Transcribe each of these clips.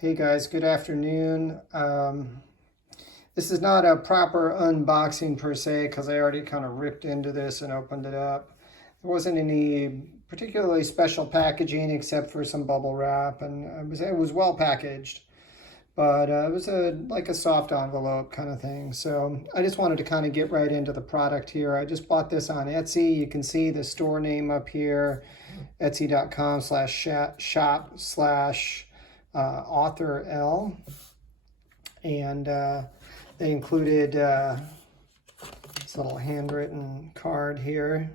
Hey guys, good afternoon. This is not a proper unboxing per se because I already kind of ripped into this and opened it up. There wasn't any particularly special packaging except for some bubble wrap, and it was well packaged, but it was like a soft envelope kind of thing. So I just wanted to kind of get right into the product here. I just bought this on Etsy. You can see the store name up here, etsy.com/shop/AuthorL, and they included this little handwritten card here.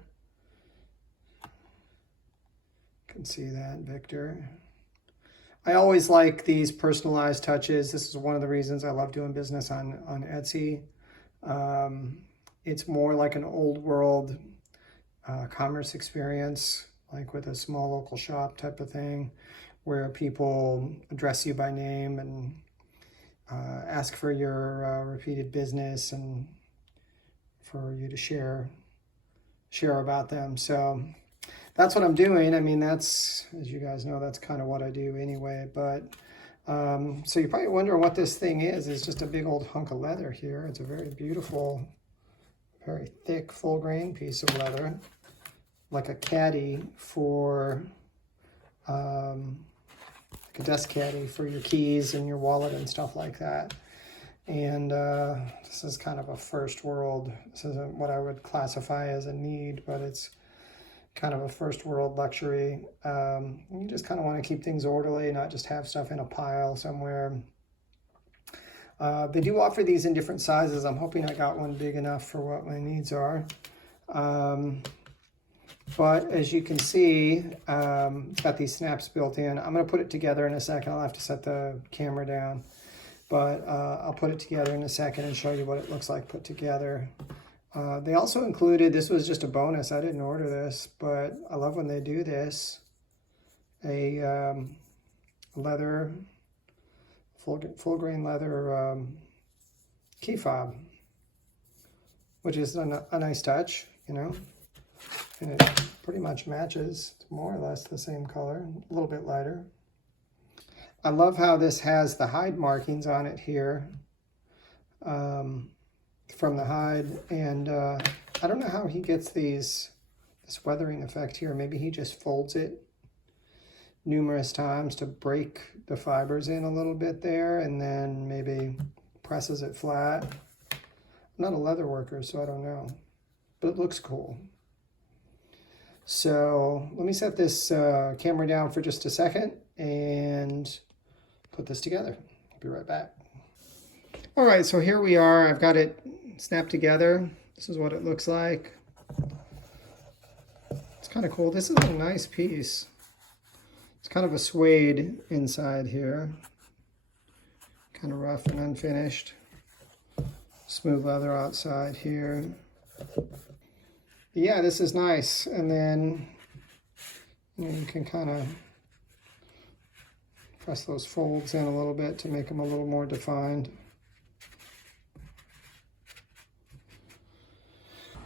You can see that, Victor. I always like these personalized touches. This is one of the reasons I love doing business on Etsy. It's more like an old world commerce experience, like with a small local shop type of thing, where people address you by name and ask for your repeated business and for you to share about them. So that's what I'm doing. I mean, that's, as you guys know, that's kind of what I do anyway. But so you're probably wondering what this thing is. It's just a big old hunk of leather here. It's a very beautiful, very thick, full grain piece of leather, like a caddy for like a desk caddy for your keys and your wallet and stuff like that. And this is kind of a first world. This isn't what I would classify as a need, but it's kind of a first world luxury. You just kind of want to keep things orderly, not just have stuff in a pile somewhere. They do offer these in different sizes. I'm hoping I got one big enough for what my needs are. But as you can see, it's got these snaps built in. I'm going to put it together in a second. I'll have to set the camera down. But I'll put it together in a second and show you what it looks like put together. They also included, this was just a bonus, I didn't order this, but I love when they do this, a leather, full grain leather key fob, which is a nice touch, you know, and it pretty much matches. It's more or less the same color, a little bit lighter. I love how this has the hide markings on it here. From the hide, and I don't know how he gets this weathering effect here. Maybe he just folds it numerous times to break the fibers in a little bit there, and then maybe presses it flat. I'm not a leather worker, so I don't know, but it looks cool. So let me set this camera down for just a second and put this together. I'll be right back. All right, so here we are. I've got it snapped together. This is what it looks like. It's kind of cool. This is a nice piece. It's kind of a suede inside here. Kind of rough and unfinished. Smooth leather outside here. Yeah, this is nice. And then you can kind of press those folds in a little bit to make them a little more defined.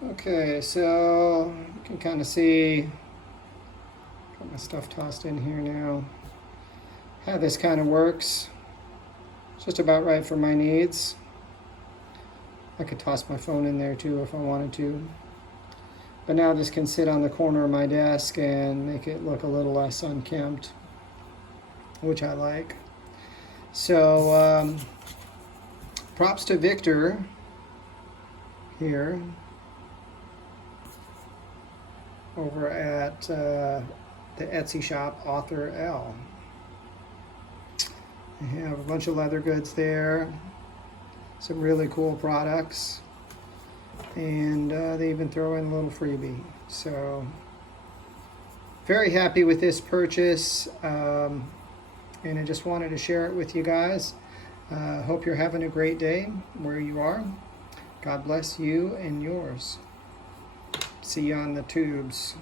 Okay, so you can kind of see, got my stuff tossed in here now, how this kind of works. It's just about right for my needs. I could toss my phone in there too if I wanted to. But now this can sit on the corner of my desk and make it look a little less unkempt, which I like. So props to Victor here over at the Etsy shop AuthorL. They have a bunch of leather goods there, some really cool products, and they even throw in a little freebie. So very happy with this purchase, and I just wanted to share it with you guys. Hope you're having a great day where you are. God bless you and yours. See you on the tubes.